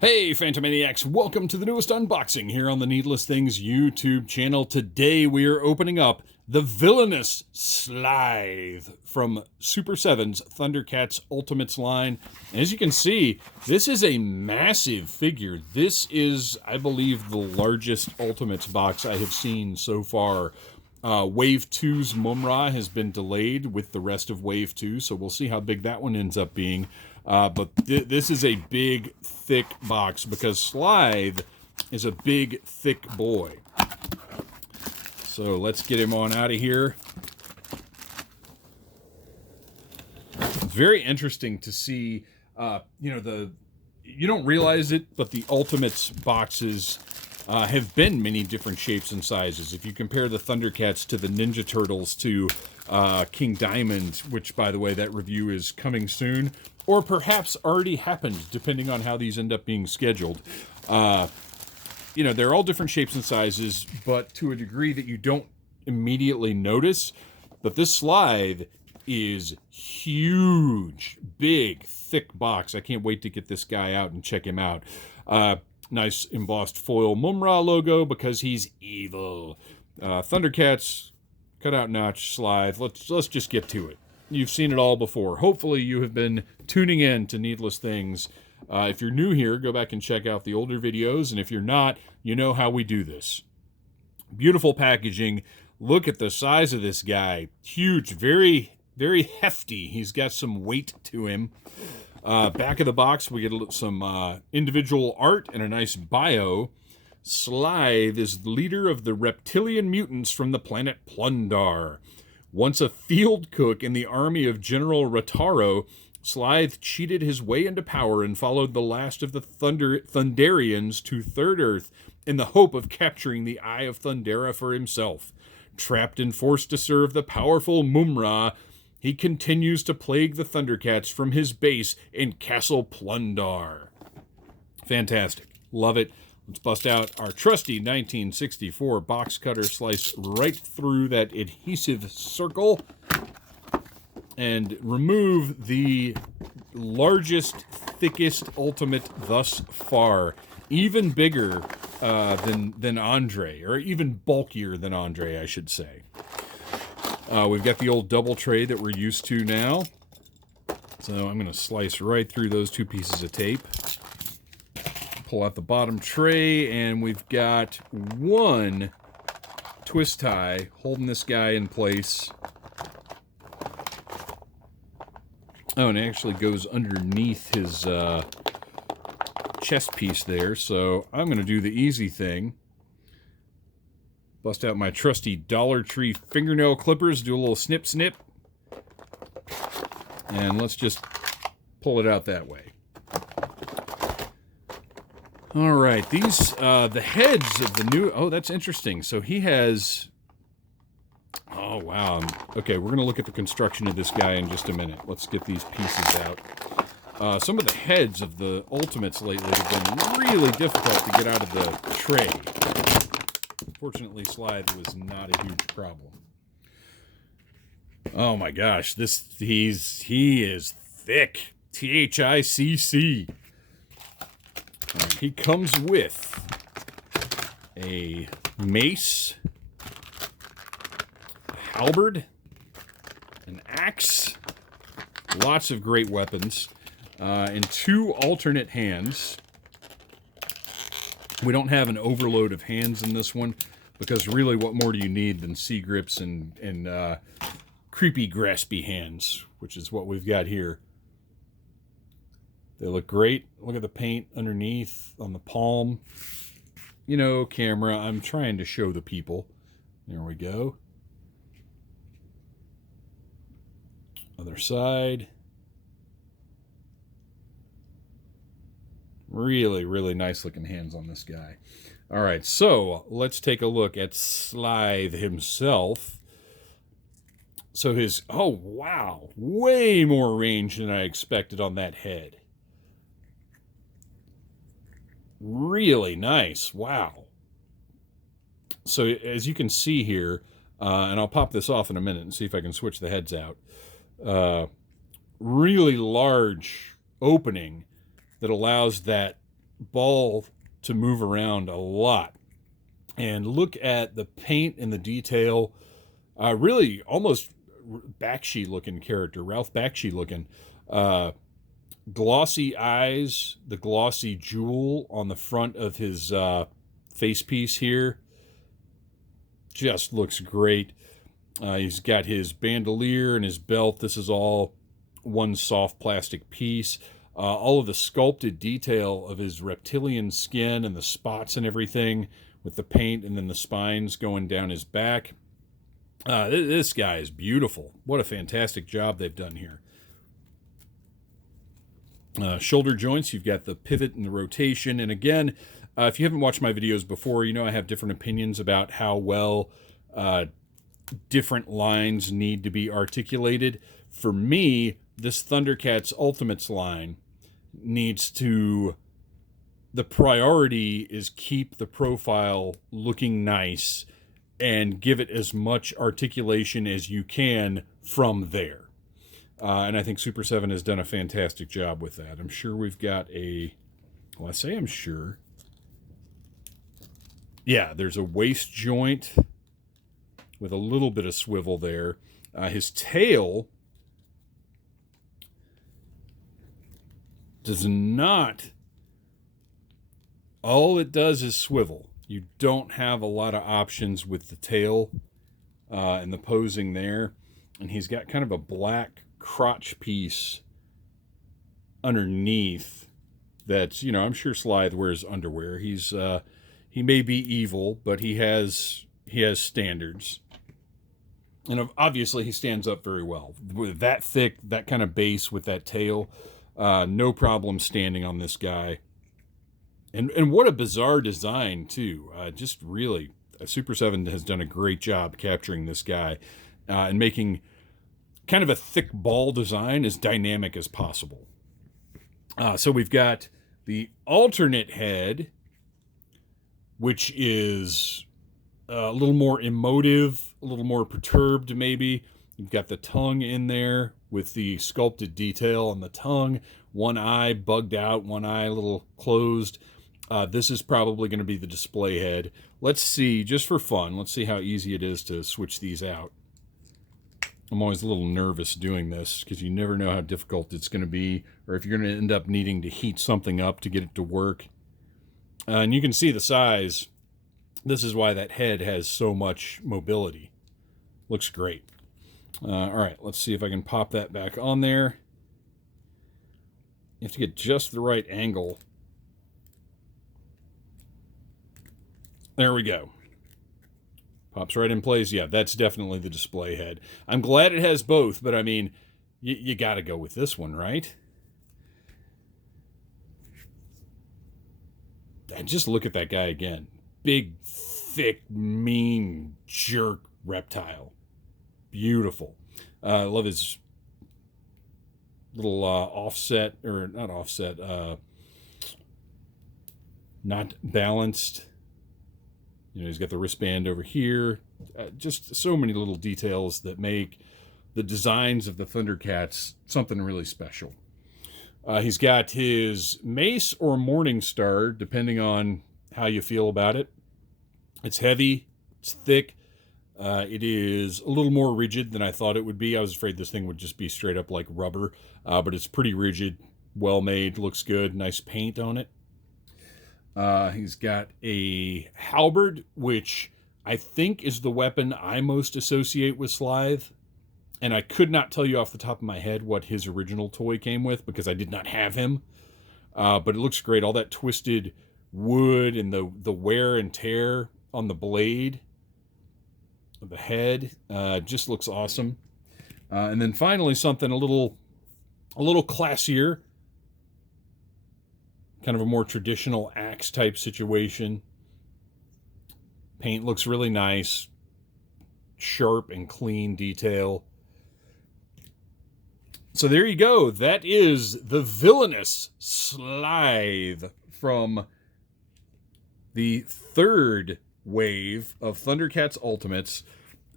Hey Phantomaniacs, welcome to the newest unboxing here on the Needless Things YouTube channel. Today we are opening up the villainous Slithe from Super 7's ThunderCats Ultimates line. As you can see, this is a massive figure. This is, I believe, the largest Ultimates box I have seen so far. Wave 2's Mumra has been delayed with the rest of Wave 2, so we'll see how big that one ends up being. But this is a big, thick box because Slithe is a big, thick boy. So let's get him on out of here. It's very interesting to see, you don't realize it, but the Ultimates boxes have been many different shapes and sizes. If you compare the ThunderCats to the Ninja Turtles to King Diamond, which, by the way, that review is coming soon, or perhaps already happened, depending on how these end up being scheduled. They're all different shapes and sizes, but to a degree that you don't immediately notice. But this Slithe is huge, big, thick box. I can't wait to get this guy out and check him out. Nice embossed foil Mumra logo because he's evil. ThunderCats, cutout notch, Slithe. Let's just get to it. You've seen it all before. Hopefully you have been tuning in to Needless Things. If you're new here, go back and check out the older videos. And if you're not, you know how we do this. Beautiful packaging. Look at the size of this guy. Huge, very, very hefty. He's got some weight to him. Back of the box, we get some individual art and a nice bio. Slithe is the leader of the reptilian mutants from the planet Plundar. Once a field cook in the army of General Rataro, Slithe cheated his way into power and followed the last of the Thunderians to Third Earth in the hope of capturing the Eye of Thundera for himself. Trapped and forced to serve the powerful Mumra, he continues to plague the ThunderCats from his base in Castle Plundar. Fantastic. Love it. Let's bust out our trusty 1964 box cutter, slice right through that adhesive circle, and remove the largest, thickest Ultimate thus far. Even bigger than Andre, or even bulkier than Andre, I should say. We've got the old double tray that we're used to now. So I'm going to slice right through those two pieces of tape. Pull out the bottom tray, and we've got one twist tie holding this guy in place. Oh, and it actually goes underneath his chest piece there. So I'm going to do the easy thing. Bust out my trusty Dollar Tree fingernail clippers, do a little snip snip. And let's just pull it out that way. All right, these, the heads of the new, oh, that's interesting. So he has, oh, wow. Okay, we're going to look at the construction of this guy in just a minute. Let's get these pieces out. Some of the heads of the Ultimates lately have been really difficult to get out of the tray. Fortunately, Slithe was not a huge problem. Oh my gosh, he is thick. T-H-I-C-C. He comes with a mace, a halberd, an axe, lots of great weapons, and two alternate hands. We don't have an overload of hands in this one, because really what more do you need than sea grips and creepy graspy hands, which is what we've got here. They look great. Look at the paint underneath on the palm. You know, camera, I'm trying to show the people. There we go. Other side. Really, really nice looking hands on this guy. All right, so let's take a look at Slithe himself. So his, oh wow, way more range than I expected on that head. Really nice, wow. So as you can see here, and I'll pop this off in a minute and see if I can switch the heads out. Really large opening that allows that ball to move around a lot. And look at the paint and the detail. Really almost Bakshi looking character, Ralph Bakshi looking. Glossy eyes, the glossy jewel on the front of his face piece here. Just looks great. He's got his bandolier and his belt. This is all one soft plastic piece. All of the sculpted detail of his reptilian skin and the spots and everything with the paint and then the spines going down his back. This guy is beautiful. What a fantastic job they've done here. Shoulder joints, you've got the pivot and the rotation. And again, if you haven't watched my videos before, you know I have different opinions about how well different lines need to be articulated. For me, this ThunderCats Ultimates line needs to... The priority is keep the profile looking nice and give it as much articulation as you can from there. And I think Super 7 has done a fantastic job with that. I'm sure we've got a... Well, I say I'm sure. Yeah, there's a waist joint with a little bit of swivel there. His tail does not... All it does is swivel. You don't have a lot of options with the tail and the posing there. And he's got kind of a black crotch piece underneath that's, you know, I'm sure Slithe wears underwear. He's he may be evil, but he has standards. And obviously he stands up very well. With that thick, that kind of base with that tail, no problem standing on this guy. And what a bizarre design, too. Just really, Super 7 has done a great job capturing this guy and making kind of a thick ball design as dynamic as possible. So we've got the alternate head, which is a little more emotive, a little more perturbed, maybe. You've got the tongue in there with the sculpted detail on the tongue. One eye bugged out, one eye a little closed. This is probably going to be the display head. Let's see, just for fun, let's see how easy it is to switch these out. I'm always a little nervous doing this because you never know how difficult it's going to be or if you're going to end up needing to heat something up to get it to work. And you can see the size. This is why that head has so much mobility. Looks great. All right, let's see if I can pop that back on there. You have to get just the right angle. There we go. Pops right in place. Yeah, that's definitely the display head. I'm glad it has both, but I mean, you got to go with this one, right? And just look at that guy again. Big, thick, mean, jerk reptile. Beautiful. I love his little offset, or not offset, not balanced. You know, he's got the wristband over here. Just so many little details that make the designs of the ThunderCats something really special. He's got his mace or morning star, depending on how you feel about it. It's heavy. It's thick. It is a little more rigid than I thought it would be. I was afraid this thing would just be straight up like rubber, but it's pretty rigid, well made, looks good, nice paint on it. He's got a Halberd, which I think is the weapon I most associate with Slithe. And I could not tell you off the top of my head what his original toy came with because I did not have him. But it looks great. All that twisted wood and the wear and tear on the blade of the head just looks awesome. And then finally something a little classier. Kind of a more traditional axe type situation. Paint looks really nice. Sharp and clean detail. So there you go. That is the villainous Slithe from the third wave of ThunderCats Ultimates.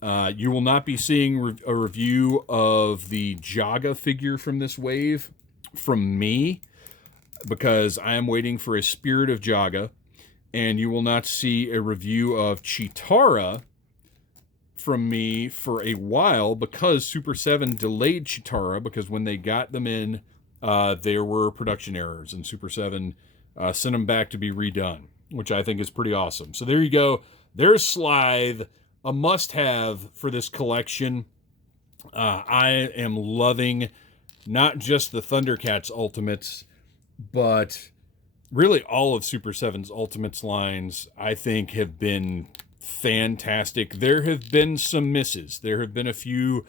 You will not be seeing a review of the Jaga figure from this wave from me. because I am waiting for a Spirit of Jaga, and you will not see a review of Chitara from me for a while because Super 7 delayed Chitara, because when they got them in, there were production errors, and Super 7 sent them back to be redone, which I think is pretty awesome. So there you go. There's Slithe, a must-have for this collection. I am loving not just the ThunderCats Ultimates, but really all of Super 7's Ultimates lines, I think, have been fantastic. There have been some misses. There have been a few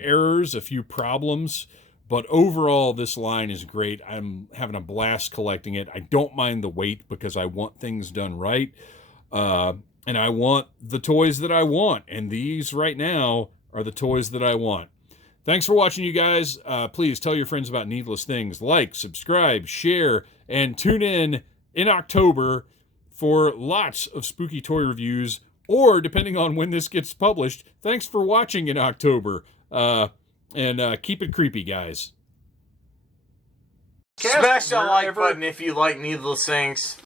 errors, a few problems, but overall this line is great. I'm having a blast collecting it. I don't mind the wait because I want things done right. And I want the toys that I want, and these right now are the toys that I want. Thanks for watching, you guys. Please tell your friends about Needless Things. Like, subscribe, share, and tune in October for lots of spooky toy reviews, or depending on when this gets published, thanks for watching in October. And keep it creepy, guys. Smash that like button if you like Needless Things.